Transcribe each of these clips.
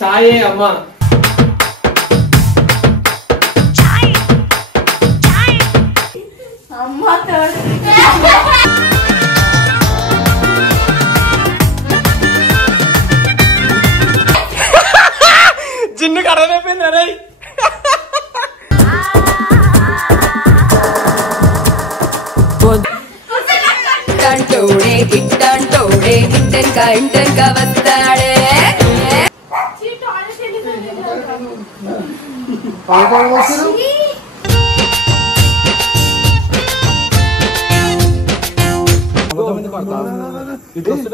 చాయే అమ్మా. చిన్నుకి అర్థమైపోయింది అరే.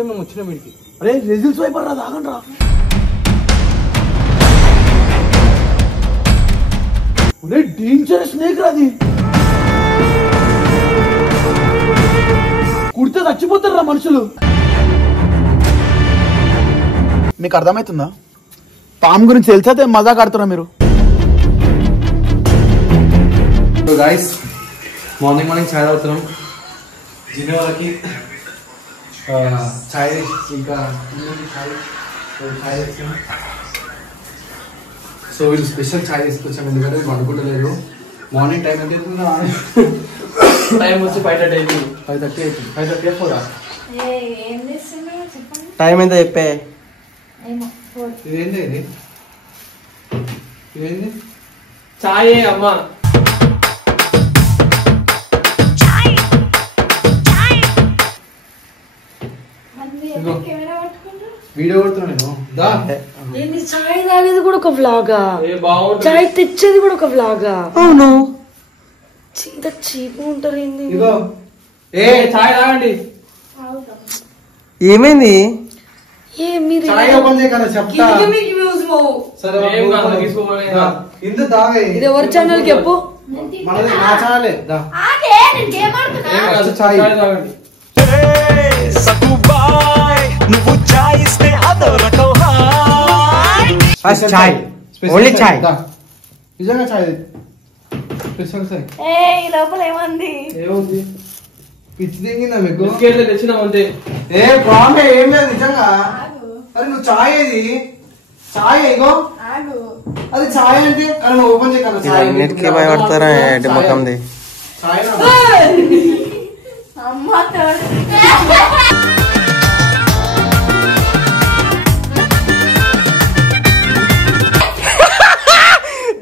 మేము వచ్చిన వీడికి అరే రిజల్ట్స్ అయిపోయి తాగండి రా. డేంజర్ స్నేక్ రాది కుడితే చచ్చిపోతారు రా మనుషులు. మీకు అర్థమవుతుందా? పాము గురించి తెలిసే మజాక్ ఆడుతున్నా మీరు. గైస్ మార్నింగ్ చాయ్ తాగుతున్నాం. జిన్న వాళ్ళకి చాయ్ ఇంకా చాయ్ తెచ్చాం. సో వీళ్ళు స్పెషల్ చాయ్ తీసుకొచ్చాం ఎందుకంటే పడుకుంటలేదు. మార్నింగ్ టైం ఎంత అవుతుందా? టైం వచ్చి 5:30 అవుతుంది. 5:30 4 టైం ఎంత చెప్పే? ఇదేంటి ఇదేంటి చాయే అమ్మా. వీడియో కొడుతున్నా నేను. చాయ్ తాగేది కూడా ఒక వ్లాగా, చాయ్ తెచ్చేది కూడా ఒక వ్లాగా. అవును ఇంత చీప్ ఉంటారు ఏంది? చాయ్ తాగండి. ఏమైంది? ఇది ఎవరి ఛానల్ చెప్పు? ఓన్లీ చాయ్. నిజంగా చాయ్ లోపల ఏమంది? ఏముంది? పిచ్చి దిగిందా మీకు? తెచ్చినాం అంతే. ఏం లేదు నిజంగా. అరే నువ్వు చాయ్ ఏది? చాయ్ ఇగో అది చాయ్ అంటే అరే ఓపెన్ చేయగలరా? అన్నిటికీ భయపడతారా మొత్తంది? చాయ్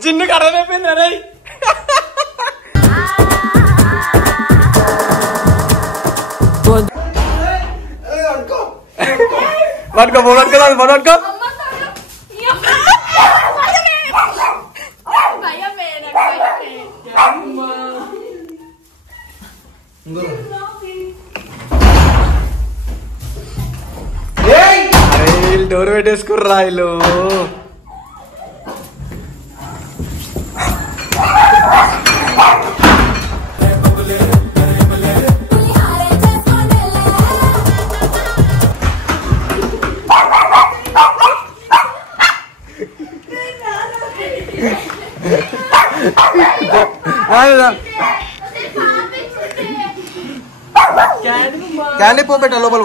చిన్నుకి అర్థమైపోయింది అరే. పట్టుకో పట్టుకో. డోర్ పెట్టేసుకుర్రా ఇల్లు. క్యాండీ పో పెట్టా లోపల.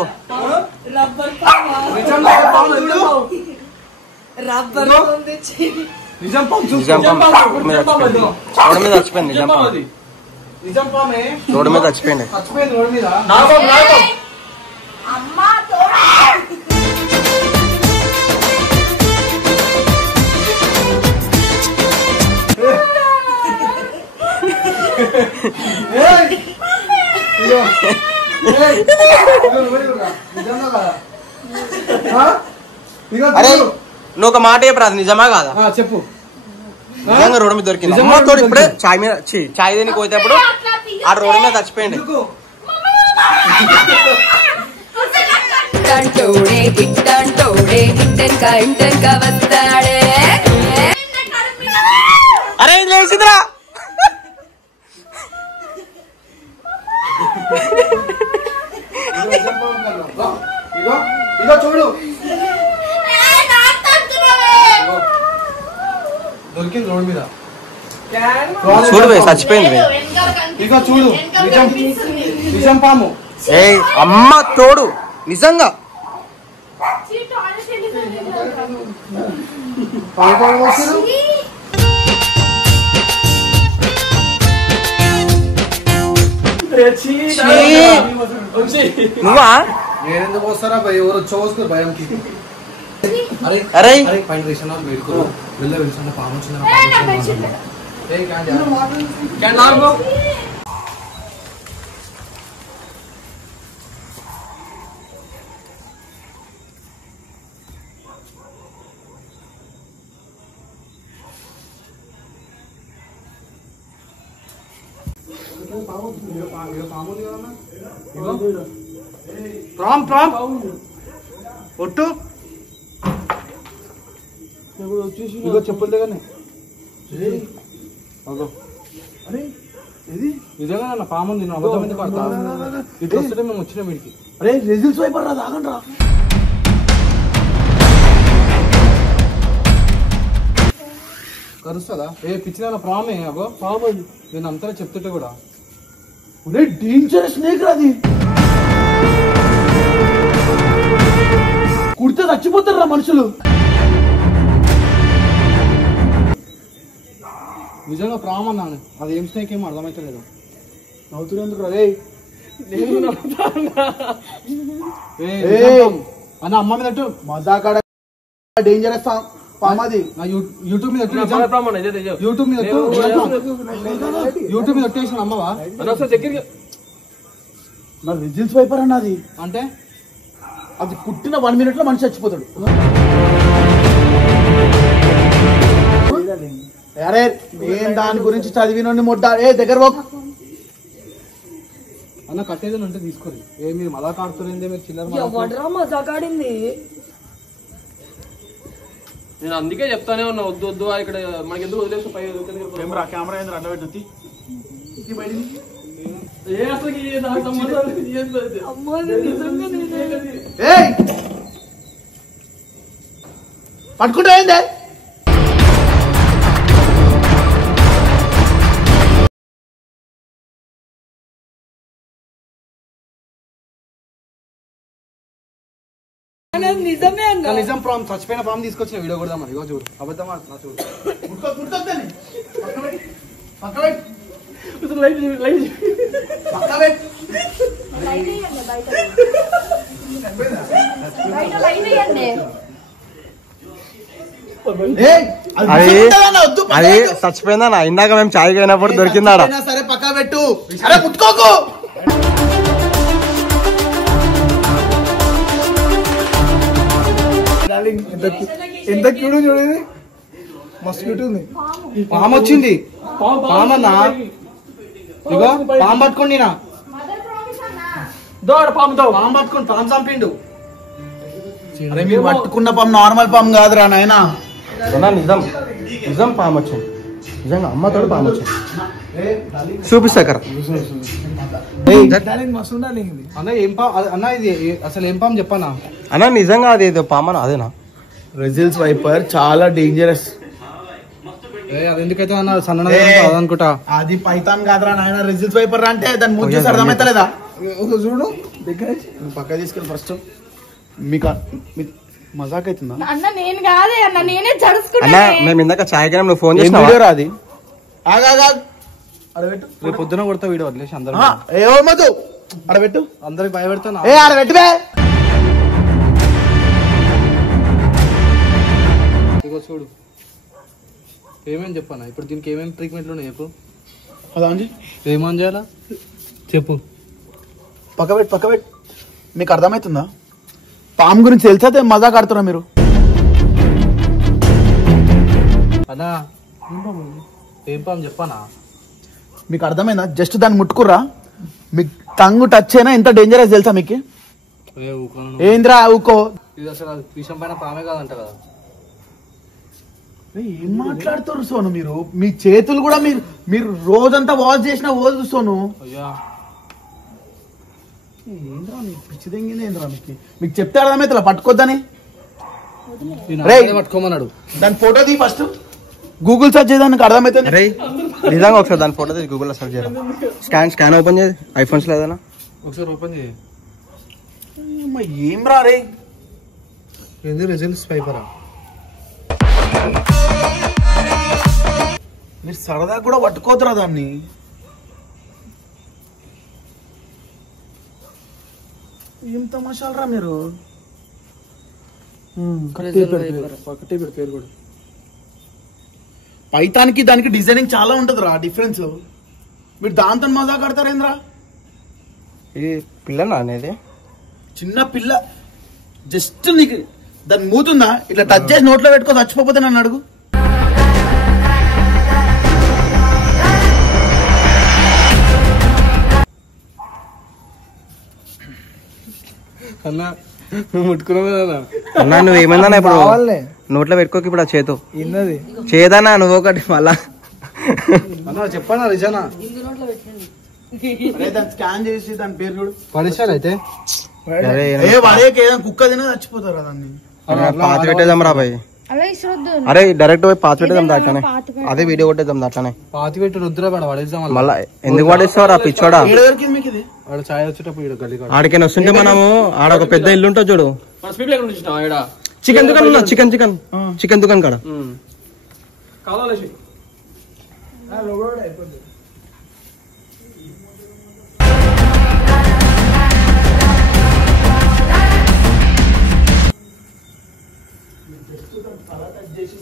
రోడ్డు మీద చచ్చిపోయింది. రోడ్డు మీద చచ్చిపోయింది. అరే నువ్వు ఒక మాట చెప్పరాదు, నిజమా కాదా? చెప్పు. నిజంగా రోడ్డు మీద దొరికింది. అమ్మ తోడు ఇప్పుడే చాయ్ మీద చాయ్ దేనికి పోతేప్పుడు ఆ రోడ్డు మీద చచ్చిపోయింది. అరే ఇది లేచిందిరా. ఇగో చూడు దొరికింది రోడ్ మీద. చూడు చచ్చిపోయింది. ఇగో చూడు నిజం పాము. ఏ అమ్మ తోడు నిజంగా నువ్వా? నేనెందుకు వస్తారా భయ? ఎవరు వచ్చి భయంకి. అరే అరే అరే పైన రేషన్ వేడుకో వెళ్ళ వెళ్తున్నా పాము వచ్చిందా ప్రామ్ ప్రామ్ ఒట్టు ఇగో చెప్పులు దగ్గరనే. అరే ఇది నిజంగా నా పాము ఉంది. నేను అబద్ధం ఎందుకు ఆడతా? ఇట్లా వస్తుంటే మేము వచ్చినాం వీడికి. అరే రిజల్ట్స్ వైపర్ రా ఆగండి రా. కరుస్తుందా? ఏ పిచ్చిదా ప్రామే అగో పాము అది. నేను అంతా చెప్తుంటే కూడా డేంజర్ స్నేక్ రాది. కుడితే చచ్చిపోతారు రా మనుషులు. నిజంగా ప్రామ్ అన్నాను. అది ఏం స్నేక్ ఏమో అర్థమైతే లేదు. నవ్వుతున్నందుకు రే. అన్న అమ్మ మీద మజాకాడ డేంజరస్ పామాది. యూట్యూబ్ మీద యూట్యూబ్ మీద యూట్యూబ్ మీద వచ్చేసిన అమ్మవా దగ్గరికి. నా రిజిల్స్ వైపర్ అన్నది. అంటే అది పుట్టిన 1 minute లో మనిషి చచ్చిపోతాడు. అరే నేను దాని గురించి చదివినండి మొట్ట. దగ్గర అన్న కట్టేదని ఉంటే తీసుకోరు. ఏ మీరు మళ్ళా కాడుతుంది మీరు చిల్లర మజాకాడింది. నేను అందుకే చెప్తానే ఉన్నా వద్దు వద్దు ఇక్కడ మనకి ఎందుకు వదిలేసి పై కెమెరా ఏంద్ర అడ్డ పెట్టి పట్టుకుంటా ఏందే? నిజమే అన్న. నిజం ప్రామ్ చచ్చిపోయిన ప్రామ్ తీసుకొచ్చిన వీడియో కూడా మరి ఇగో చూడు. అబద్ధం ఆడుతున్నా చూడు. అది చచ్చిపోయిందా? ఇందాక మేము చాయ్ అయినప్పుడు దొరికిందా? సరే పక్క పెట్టు. అరే ముట్టుకోకు. ఎంత క్యూట్ చూడేది. మస్తు క్యూట్ ఉంది. పాము వచ్చింది. పామన్నా ఇగో పాము పట్టుకోండి. నా పాము పట్టుకోండి. పాము చంపిండు. అరే మీరు పట్టుకున్న పాము నార్మల్ పాము కాదురా నాయనా. నిజం నిజం పాము వచ్చింది. నిజంగా అమ్మతోడు పాము వచ్చింది. చూపిస్తా కర అన్న ఏం పాము అన్న? ఇది అసలు ఏం పాము చెప్పనా అన్న? నిజంగా అది ఏదో పామనా? అదేనా? రిజిల్స్ వైపర్ చాలా డేంజరస్. అది ఎందుకైతే అన్న సన్న అనుకుంటా. అది పైతాన్ కాదురా నాయన. రిజిల్స్ వైపర్ అంటే దాని ముందు చూసి అర్థమైతలేదా? చూడు దగ్గర పక్క తీసుకెళ్ళి ఫస్ట్. మీకు మజాక్ అవుతుందా అన్న? నేను కాదే అన్న, నేనే అన్న. జరుచుకున్నా. మేము ఇందాక చాయ్ కానీ నువ్వు ఫోన్ చేసినా రాది. అడబెట్టు. రేపు పొద్దున కొడతా వీడియో వదిలేసి అందరూ ఏమదు. అడబెట్టు. అందరికి భయపెడతాను. ఆడబెట్టువే. ఇగో చూడు ఏమేమి చెప్పాను ఇప్పుడు. దీనికి ఏమేమి ట్రీట్మెంట్లు ఉన్నాయి చెప్పు. అదా అండి ఏమని చేయాలా చెప్పు. పక్క పెట్టు. మీకు అర్థమవుతుందా? పాము గురించి తెలిసే మజాక్ ఆడుతున్నా మీరు. అన్నా ఏం పాము చెప్పానా? మీకు అర్థమైందా? జస్ట్ దాన్ని ముట్టుకుర్రా మీకు టంగు టచ్ అయినా ఎంత డేంజరస్ తెలుసా మీకు? ఏంద్రా ఊకో. ఇది అసలు విషయం పైన పామే కాదంట కదా. ఏం మాట్లాడుతారు సోను మీరు? మీ చేతులు కూడా మీరు రోజంతా వాష్ చేసినా ఓదు సోను. అయ్యా ఏంద్రా మీకు పిచ్చి తెంగింది ఏంద్రా? మీకు చెప్తే అర్థమైతే పట్టుకోద్దని. పట్టుకోమన్నాడు. దాని ఫోటో తీ ఫస్ట్. గూగుల్ సెర్చ్ చేయడానికి అర్థమైతే. నిజంగా ఒకసారి దాని ఫోటో తీసి గూగుల్లో సెర్చ్ చేయరా. స్కాన్ ఓపెన్ చేయి ఐఫోన్స్ లేదన్నా. ఒకసారి ఓపెన్ చేయి. ఏం రా రే. ఏంది రిజల్ట్స్ పైపరా మీరు సరదా కూడా పట్టుకోతురా దాన్ని. ఏం తమాషాలరా మీరు. పేరు కూడా పైతానికి దానికి డిజైనింగ్ చాలా ఉంటది రా డిఫరెన్స్. మీరు దాంతో మజా కడతారేంద్రా. ఇది పిల్లనా అనేది చిన్న పిల్ల జస్ట్ నీకు దాన్ని మూతుందా ఇట్లా టచ్ చేసి నోట్లో పెట్టుకో చచ్చిపోతే నన్ను అడుగు. అన్నా నువ్వు ముట్టుకున్నావు కదా అన్నా నువ్వేమైందన్నా ఇప్పుడు నోట్లో పెట్టుకోకి ఇప్పుడు ఆ చేతు చేదన్నా నువ్వు ఒకటి మళ్ళా అన్నా చెప్పనా రిజానా దాన్ని స్కాన్ చేసి దాని పేరు చూడు. పడేసాను అయితే కుక్క తినే చచ్చిపోతారు దాన్ని. పాతి పెట్టేద్దాం రా భయ్. అరే డైరెక్ట్ పోయి పాతి పెట్టేద్దాం దాంట్లోనే. అదే వీడియో కొట్టేద్దాం దాంట్లోనే. పాతి పెట్టి రుద్దురా పడేద్దాం మళ్ళా ఎందుకు పడేస్తావు రా పిచ్చోడా. వాడు ఛాయ్ వచ్చేటప్పుడు ఆడికైనా వస్తుంటే మనము ఆడ ఒక పెద్ద ఇల్లు ఉంటుంది చూడు. చికెన్ దుకాణం ఉన్నా చికెన్ దుకాణం కాడ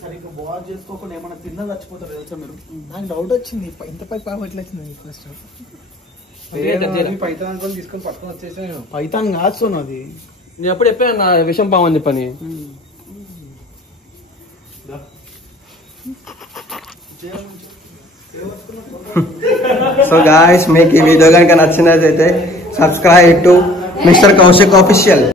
సరిగ్గా బాగా చేసుకోకుండా ఏమైనా తిన్నా చచ్చిపోతారు తెలుసా మీరు. నాకు డౌట్ వచ్చింది ఇంత పై పాప ఎట్లా వచ్చింది ఫస్ట్. పైతాన్ అనుకొని తీసుకొని పట్టుకొని వచ్చేసాను నేను. పైతాన్ కాదు సోను అది. నేను ఎప్పుడు చెప్పాను నా విషం పామని చెప్పని. సో గాయ్స్ మీకు ఈ వీడియో కనుక నచ్చినట్లయితే subscribe to mister Kaushik official.